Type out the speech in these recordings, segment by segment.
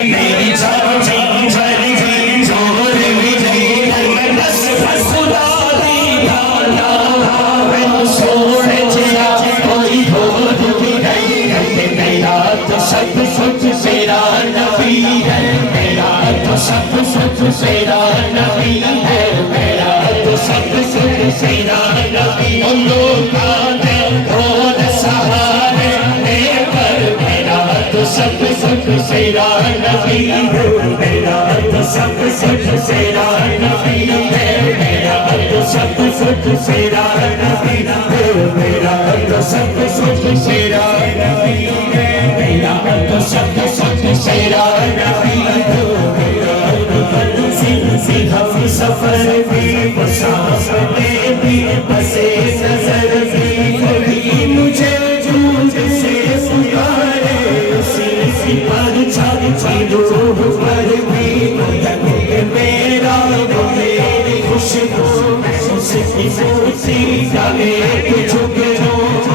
میری جان جان جان زور بھی نہیں بس بس خدا دی گانا میں سونے چلا کوئی دود بھی نہیں میرا تو سب کچھ تیرا نبی ہے میرا تو سب کچھ تیرا نبی ہے میرا تو سب کچھ تیرا نبی لوگ کون سہارے پر میرا تو سب کچھ تیرا نبی ہے میرا تو سب کچھ تیرا نبی ہے میرا تو سب کچھ تیرا نبی ہے میرا تو سب کچھ تیرا نبی ہے میرا تو سب کچھ تیرا نبی ہے ہم سفر بھی مسافریں بھی بسے نظر بھی کبھی مجھے جھوٹ سے پکارے اسی پر چھلو پر بھی میرا میری خوشبو اس کی موسی ڈالے جھک جو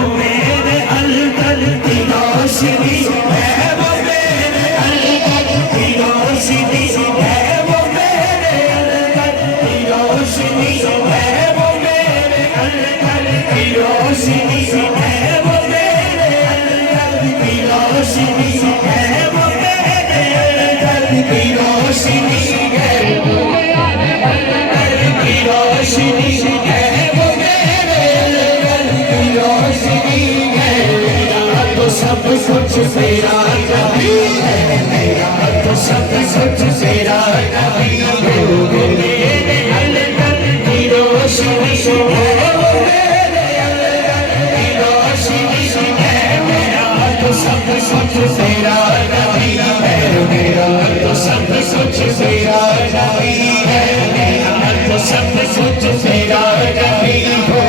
میرے الدل کی روشنی ہے وہ میرے الدل کی روشنی ہے وہ میرے الدل کی روشنی ہے وہ میرے الدل کی روشنی ہے وہ میرے الدل کی روشنی ہے وہ میرے الدل کی روشنی ہے وہ روشنی ہے وہ میرے الدل کی روشنی ہے میرا تو سب کچھ تیرا نبی ہے میرا تو سب کچھ تیرا نبی ہے میرے الدل کی روشنی ہے وہ میرے الدل کی روشنی ہے میرا تو سب کچھ تیرا نبی ہے میرا تو سب کچھ تیرا نبی ہے میرا تو سب کچھ تیرا نبی ہو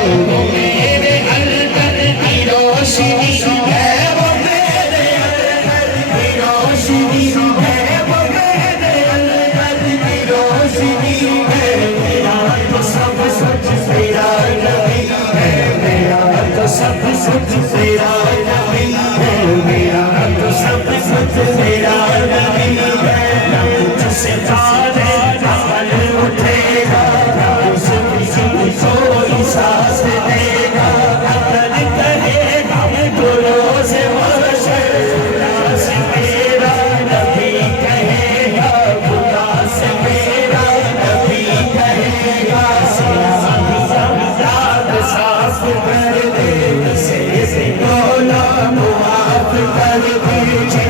میرے الدل کی روشنی ہے وہ میرے الدل کی روشنی ہے وہ میرے الدل کی روشنی ہے میرا تو سب کچھ تیرا نبی ہے میرا تو سب کچھ تیرا نبی ہے میرا تو سب کچھ تیرا نبی ہے تجھ سے تارے عمل اٹھے گا اس کسی کوئی سانس دے گا اگر کہے گا تو روز محشر خدا سے میرا نبی کہے گا خدا سے میرا نبی کہے گا زیادہ صاف کر دے سے مولا معاف کر دے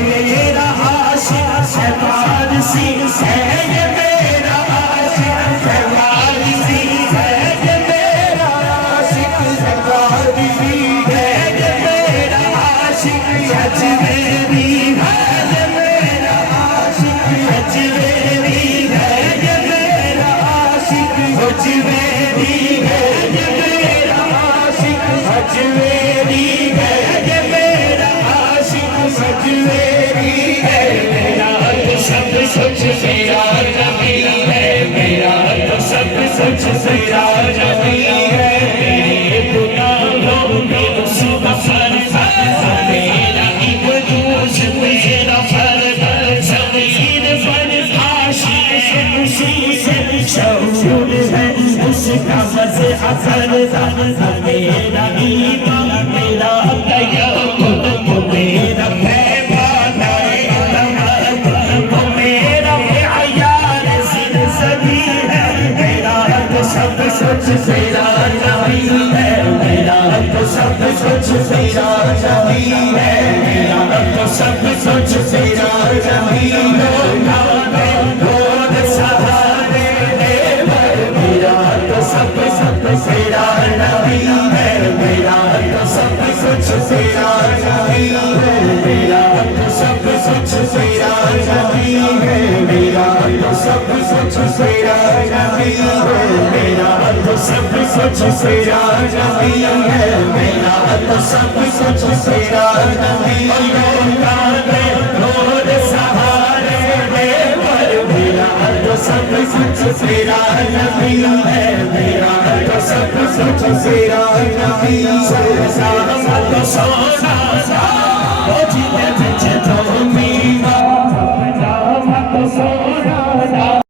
میرا عاشق ہے فارسی ہے یہ میرا عاشق ہے فارسی ہے یہ میرا عاشق ہے فارسی ہے یہ میرا عاشق اجمیری ہے یہ میرا عاشق اجمیری ہے یہ میرا عاشق اجمیری ہے یہ میرا عاشق اجمیری ہے یہ میرا عاشق اجمیری ہے میرا تو سب کچھ تیرا نبی ہے میرا تو سب کچھ تیرا نبی ہے میرے گناہوں کے اس غفر میرا ابلیس میرا فرد زمین پر عاشق نصیب شعور ہے اس کا مظہر میرا ایمان میرا تیمم میرا پیمان میرا معیار زندگی ہے میرا تو سب کچھ تیرا نبی ہے میرا تو سب کچھ تیرا نبی ہے میرا تو سب کچھ تیرا نبی ہے کون سہارے میرا تو سب تیرا نبی ہے میرا تو سب کچھ تیرا نبی ہے میرا تو سب کچھ تیرا نبی ہے میرا تو سب کچھ تیرا نبی ہے میرا تو سب کچھ تیرا نبی ہے میرا تو سب کچھ تیرا نبی ہے کون سہارے میرا تو سب کچھ تیرا نبی ہے میرا تو سب کچھ تیرا نبی ہے تو سونا وہ جیتے تجھے تو میرا